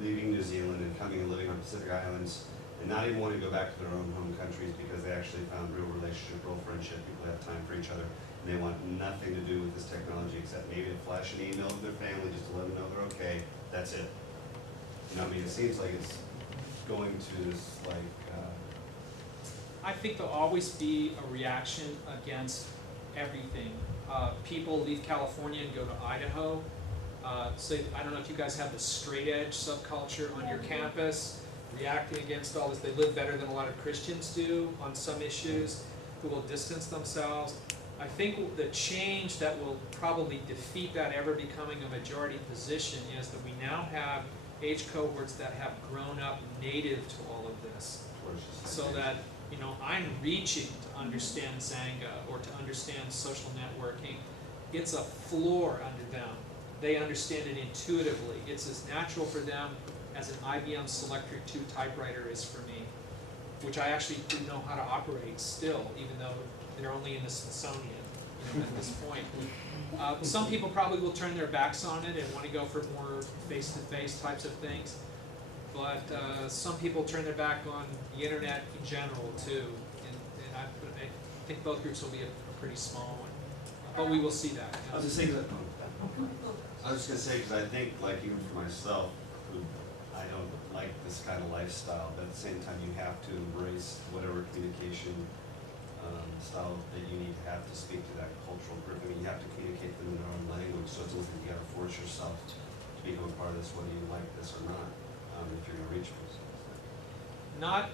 leaving New Zealand, and coming and living on Pacific Islands, and not even wanting to go back to their own home countries because they actually found real relationship, real friendship, people have time for each other, and they want nothing to do with this technology except maybe to flash an email to their family just to let them know they're okay. That's it. I mean, it seems like it's going to this, like, I think there'll always be a reaction against everything. People leave California and go to Idaho. So I don't know if you guys have the straight edge subculture on your campus, reacting against all this. They live better than a lot of Christians do on some issues, who will distance themselves. I think the change that will probably defeat that ever becoming a majority position is that we now have age cohorts that have grown up native to all of this. So that, you know, I'm reaching to understand Zanga or to understand social networking. It's a floor under them. They understand it intuitively. It's as natural for them as an IBM Selectric 2 typewriter is for me, which I actually didn't know how to operate still, even though they're only in the Smithsonian, you know, at this point. Some people probably will turn their backs on it and want to go for more face-to-face types of things. But some people turn their back on the internet in general too. And I think both groups will be a pretty small one. But we will see that. I was just saying that. I was just gonna say, because I think, like, even for myself, who I don't like this kind of lifestyle, but at the same time, you have to embrace whatever communication style that you need to have to speak to that cultural group. I mean, you have to communicate them in their own language, so it's almost like you gotta force yourself to become a part of this, whether you like this or not, if you're gonna reach them. Not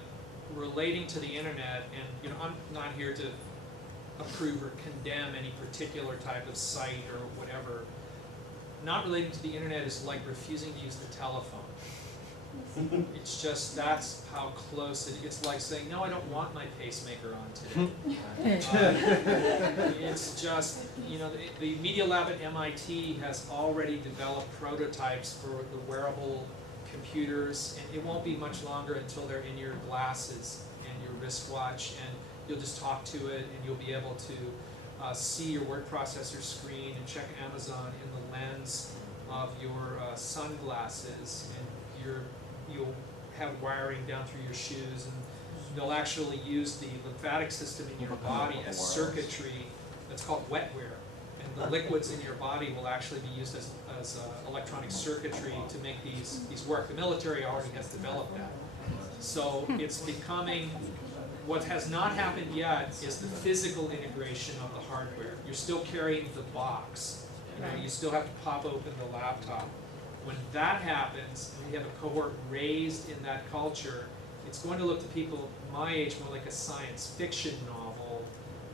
relating to the internet, and you know, I'm not here to approve or condemn any particular type of site or whatever. Not relating to the internet is like refusing to use the telephone. It's just, that's how close it's like saying, no, I don't want my pacemaker on today. It's just, you know, the Media Lab at MIT has already developed prototypes for the wearable computers, and it won't be much longer until they're in your glasses and your wristwatch, and you'll just talk to it, and you'll be able to see your word processor screen and check Amazon in the lens of your sunglasses, and you'll have wiring down through your shoes, and they'll actually use the lymphatic system in your body as circuitry. That's called wetware, and the liquids in your body will actually be used as electronic circuitry to make these work. The military already has developed that. So it's becoming, what has not happened yet is the physical integration of the hardware. You're still carrying the box. You know, you still have to pop open the laptop. When that happens, and we have a cohort raised in that culture, it's going to look to people my age more like a science fiction novel.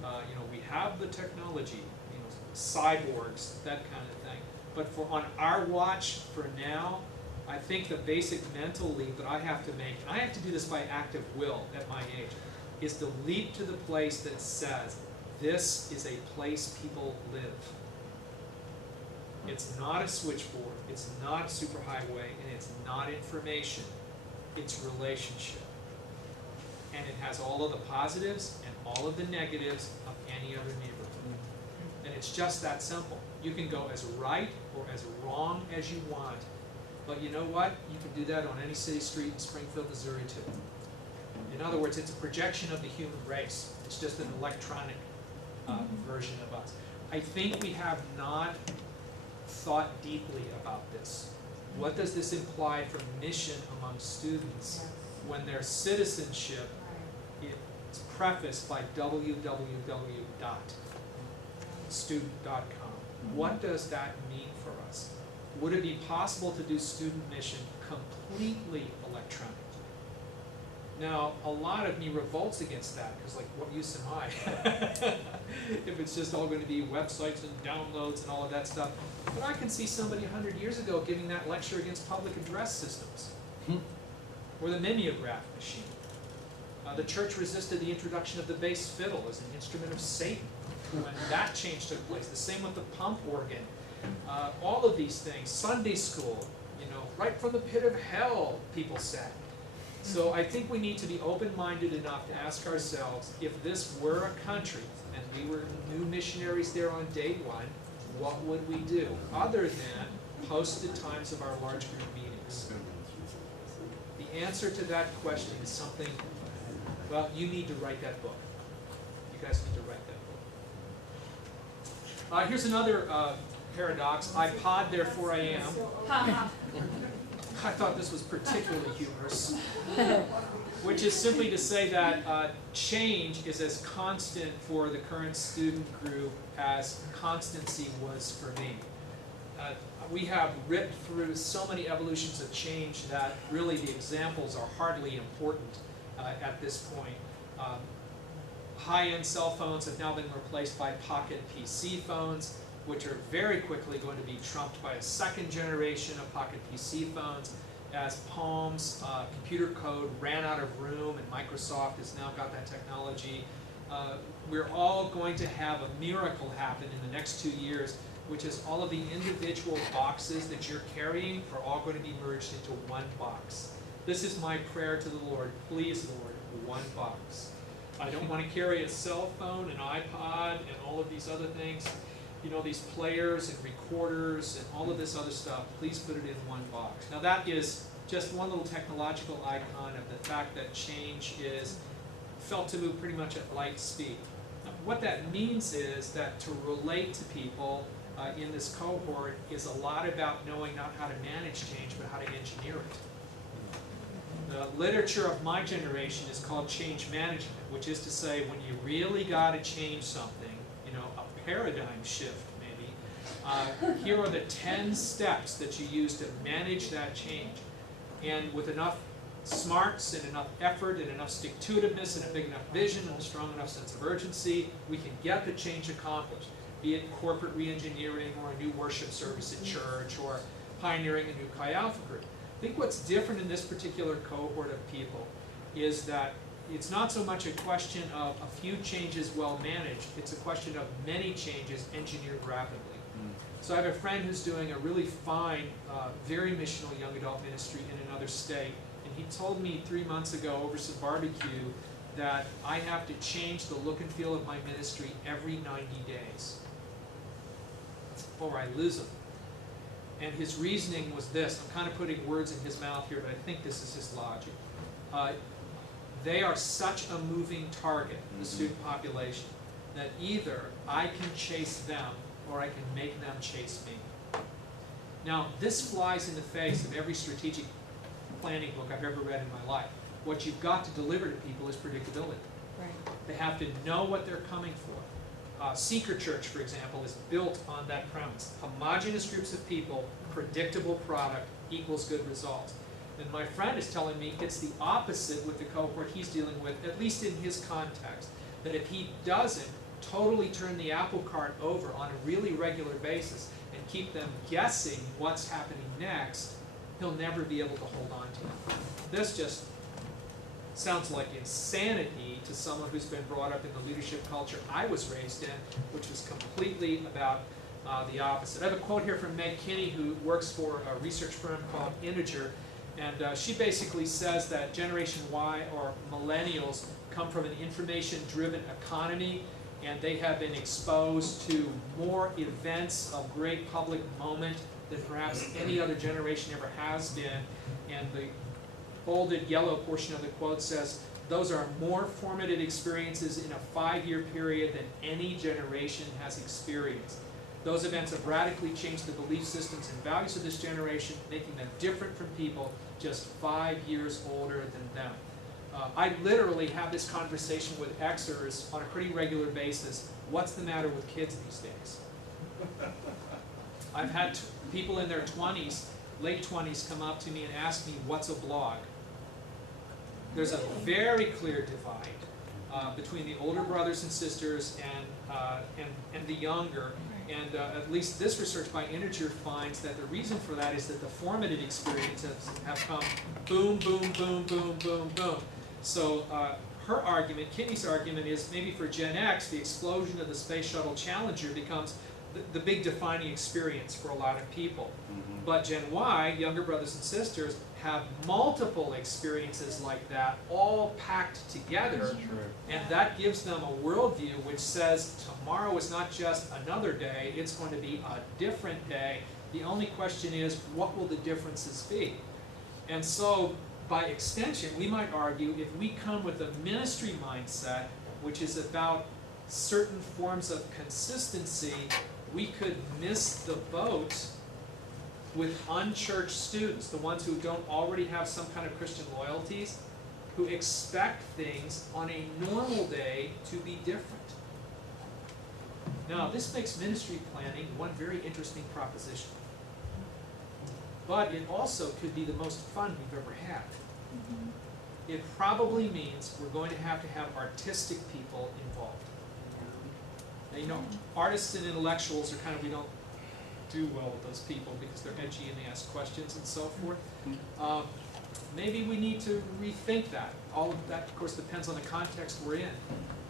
You know, we have the technology, you know, cyborgs, that kind of thing. But on our watch for now, I think the basic mental leap that I have to make, and I have to do this by active will at my age, is to leap to the place that says, this is a place people live. It's not a switchboard, it's not a superhighway, and it's not information, it's relationship. And it has all of the positives and all of the negatives of any other neighborhood. And it's just that simple. You can go as right or as wrong as you want, but you know what? You can do that on any city street in Springfield, Missouri too. In other words, it's a projection of the human race. It's just an electronic version of us. I think we have not thought deeply about this. What does this imply for mission among students when their citizenship is prefaced by www.student.com? What does that mean for us? Would it be possible to do student mission completely electronic? Now, a lot of me revolts against that, because like, what use am I? If it's just all going to be websites and downloads and all of that stuff. But I can see somebody 100 years ago giving that lecture against public address systems, or the mimeograph machine. The church resisted the introduction of the bass fiddle as an instrument of Satan when that change took place. The same with the pump organ. All of these things, Sunday school, you know, right from the pit of hell, people said. So I think we need to be open-minded enough to ask ourselves, if this were a country and we were new missionaries there on day one, what would we do other than posted times of our large group meetings? The answer to that question is something, well, you need to write that book. You guys need to write that book. Here's another paradox. I pod, therefore I am. I thought this was particularly humorous, which is simply to say that change is as constant for the current student group as constancy was for me. we have ripped through so many evolutions of change that really the examples are hardly important at this point. High-end cell phones have now been replaced by pocket PC phones, which are very quickly going to be trumped by a second generation of pocket PC phones, as Palm's computer code ran out of room and Microsoft has now got that technology. We're all going to have a miracle happen in the next 2 years, which is all of the individual boxes that you're carrying are all going to be merged into one box. This is my prayer to the Lord. Please, Lord, one box. I don't want to carry a cell phone, an iPod, and all of these other things. You know, these players and recorders and all of this other stuff. Please put it in one box. Now that is just one little technological icon of the fact that change is felt to move pretty much at light speed. Now, what that means is that to relate to people in this cohort is a lot about knowing not how to manage change, but how to engineer it. The literature of my generation is called change management, which is to say when you really got to change something, you know, a paradigm shift maybe, here are the 10 steps that you use to manage that change. And with enough smarts and enough effort and enough stick-to-itiveness and a big enough vision and a strong enough sense of urgency, we can get the change accomplished, be it corporate re-engineering or a new worship service at church or pioneering a new Chi Alpha group. I think what's different in this particular cohort of people is that it's not so much a question of a few changes well managed, it's a question of many changes engineered rapidly. So I have a friend who's doing a really fine, very missional young adult ministry in another state, and he told me 3 months ago over some barbecue that I have to change the look and feel of my ministry every 90 days, or I lose them. And his reasoning was this, I'm kind of putting words in his mouth here, but I think this is his logic. They are such a moving target, the student population, that either I can chase them or I can make them chase me. Now, this flies in the face of every strategic planning book I've ever read in my life. What you've got to deliver to people is predictability. Right. They have to know what they're coming for. Seeker Church, for example, is built on that premise. Homogeneous groups of people, predictable product equals good results. And my friend is telling me it's the opposite with the cohort he's dealing with, at least in his context. That if he doesn't totally turn the apple cart over on a really regular basis and keep them guessing what's happening next, he'll never be able to hold on to it. This just sounds like insanity to someone who's been brought up in the leadership culture I was raised in, which was completely about the opposite. I have a quote here from Meg Kinney, who works for a research firm called Integer, and she basically says that Generation Y, or millennials, come from an information-driven economy, and they have been exposed to more events of great public moment than perhaps any other generation ever has been. And the bolded yellow portion of the quote says, those are more formative experiences in a 5-year period than any generation has experienced. Those events have radically changed the belief systems and values of this generation, making them different from people just 5 years older than them. I literally have this conversation with Xers on a pretty regular basis. What's the matter with kids these days? I've had people in their 20s, late 20s, come up to me and ask me, what's a blog? There's a very clear divide between the older brothers and sisters and the younger. And at least this research by Integer finds that the reason for that is that the formative experiences have come boom, boom, boom, boom, boom, boom. So her argument, Kinney's argument, is maybe for Gen X, the explosion of the Space Shuttle Challenger becomes the big defining experience for a lot of people. But Gen Y, younger brothers and sisters, have multiple experiences like that, all packed together, and that gives them a worldview which says tomorrow is not just another day, it's going to be a different day. The only question is, what will the differences be? And so, by extension, we might argue if we come with a ministry mindset, which is about certain forms of consistency, we could miss the boat with unchurched students, the ones who don't already have some kind of Christian loyalties, who expect things on a normal day to be different. Now, this makes ministry planning one very interesting proposition. but it also could be the most fun we've ever had. Mhm. It probably means we're going to have artistic people involved. Now, you know, artists and intellectuals are kind of, we don't do well with those people because they're edgy and they ask questions and so forth. Maybe we need to rethink that. All of that, of course, depends on the context we're in.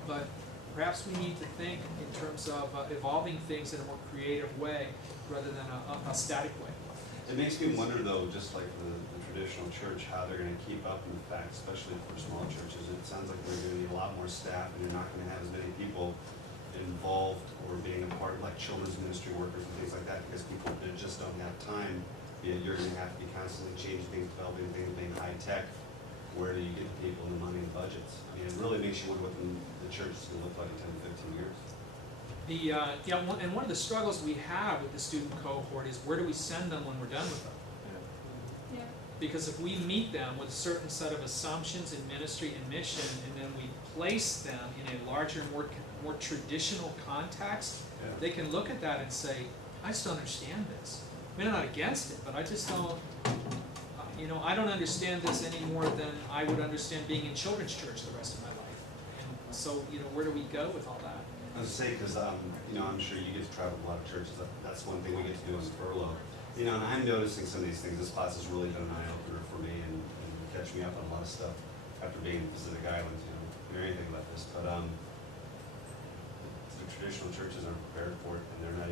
But perhaps we need to think in terms of evolving things in a more creative way rather than a static way. It makes me wonder though, just like the traditional church, how they're gonna keep up with the fact, especially for small churches. It sounds like they're gonna need a lot more staff and you're not gonna have as many people involved or being a part of like children's ministry workers and things like that because people just don't have time. You're gonna have to be constantly changing things, developing things, being high tech. Where do you get the people and the money and budgets? I mean, it really makes you wonder what the church is gonna look like in 10 to 15 years. And one of the struggles we have with the student cohort is where do we send them when we're done with them? Yeah. Because if we meet them with a certain set of assumptions in ministry and mission, and then we place them in a larger, more traditional context, Yeah. they can look at that and say, I just don't understand this. I mean, I'm not against it, but I just don't, I don't understand this any more than I would understand being in children's church the rest of my life. And so, where do we go with all that? I was saying, because, I'm sure you get to travel to a lot of churches. That's one thing we get to do on furlough. And I'm noticing some of these things. This class has really been an eye-opener for me and catch me up on a lot of stuff after being in the Pacific Islands, hear anything about this. But the traditional churches aren't prepared for it, and they're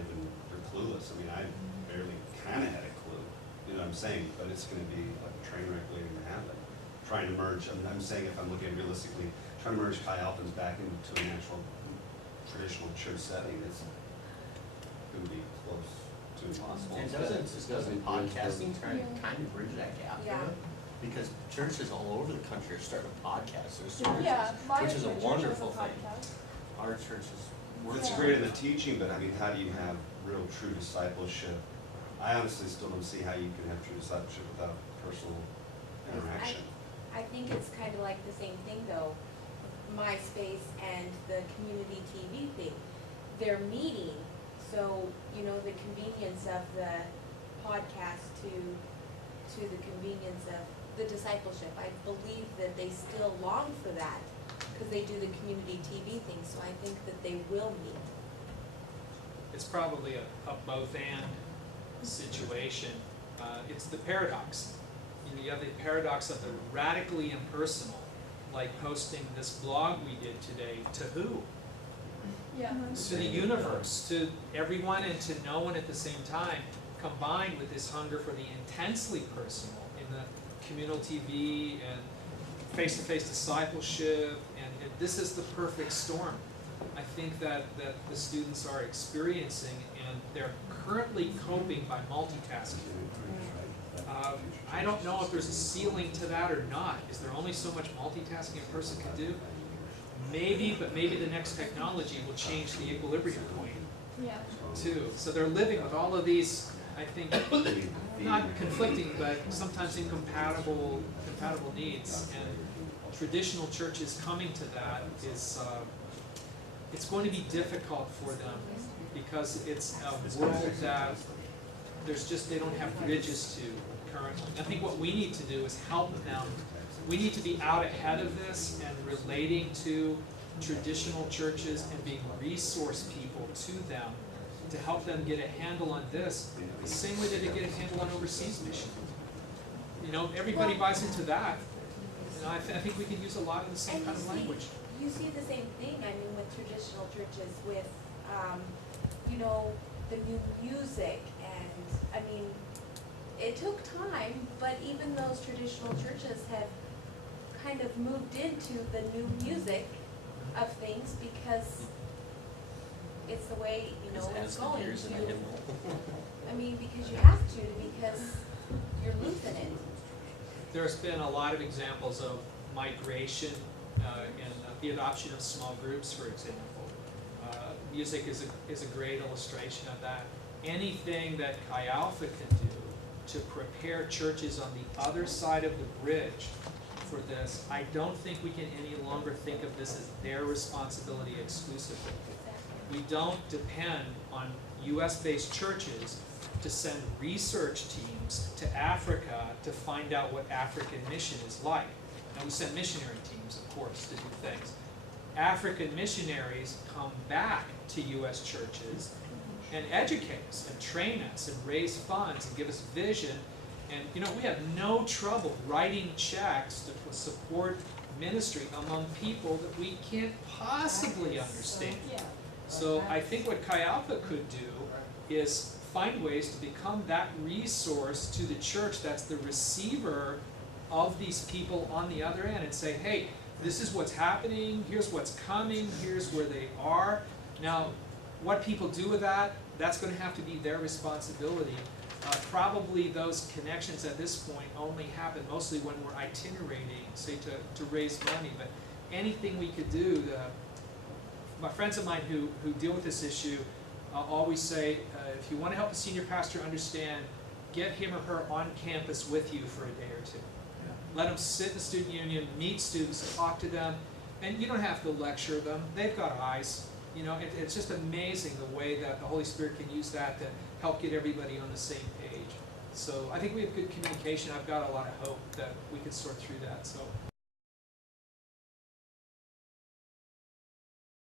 clueless. I mean, I barely kind of had a clue. You know what I'm saying? But it's going to be like a train wreck waiting to happen. Trying to merge, I'm saying if I'm looking realistically, trying to merge Chi Alphans back into an actual traditional church setting, it's going to be close to impossible. And doesn't podcasting kind of bridge that gap? Yeah. Because churches all over the country are starting to podcast their Yeah, services, my which is a church wonderful has a thing. podcast. Our church is It's great in the teaching, but I mean, how do you have real true discipleship? I honestly still don't see how you can have true discipleship without personal interaction. I think it's kind of like the same thing though, MySpace and the community TV thing. They're meeting, so, the convenience of the podcast to the convenience of the discipleship. I believe that they still long for that because they do the community TV thing, so I think that they will meet. It's probably a both-and situation. It's the paradox. You have the paradox of the radically impersonal, like posting this blog we did today, to who? Yeah. To the universe, to everyone and to no one at the same time, combined with this hunger for the intensely personal in the communal TV and face-to-face discipleship, and this is the perfect storm. I think that the students are experiencing, and they're currently coping by multitasking. I don't know if there's a ceiling to that or not. Is there only so much multitasking a person can do? Maybe, but maybe the next technology will change the equilibrium point Yeah. too. So they're living with all of these, I think, not conflicting, but sometimes incompatible needs. And traditional churches coming to that is, it's going to be difficult for them because it's a world that they don't have bridges to currently. I think what we need to do is help them. We need to be out ahead of this and relating to traditional churches and being resource people to them to help them get a handle on this, the same way that they get a handle on overseas mission. Everybody buys into that. I think we can use a lot of the same kind of language. You see the same thing, with traditional churches, with, the new music, and, it took time, but even those traditional churches have kind of moved into the new music of things because it's the way, it's going to. Because you have to, because you're losing it. There's been a lot of examples of migration and the adoption of small groups, for example. Music is a great illustration of that. Anything that Chi Alpha can do to prepare churches on the other side of the bridge for this, I don't think we can any longer think of this as their responsibility exclusively. We don't depend on US-based churches to send research teams to Africa to find out what African mission is like. Now we send missionary teams, of course, to do things. African missionaries come back to US churches and educate us and train us and raise funds and give us vision. And you know, we have no trouble writing checks to support ministry among people that we can't possibly understand. Yeah. So I think what Chi Alpha could do is find ways to become that resource to the church that's the receiver of these people on the other end and say, hey, this is what's happening, here's what's coming, here's where they are. Now, what people do with that, that's going to have to be their responsibility. Probably those connections at this point only happen mostly when we're itinerating, say to raise money, but anything we could do, my friends of mine who deal with this issue always say, if you want to help a senior pastor understand, get him or her on campus with you for a day or two. Let them sit in the student union, meet students, talk to them, and you don't have to lecture them. They've got eyes. You know, it's just amazing the way that the Holy Spirit can use that to help get everybody on the same page. So I think we have good communication. I've got a lot of hope that we can sort through that. So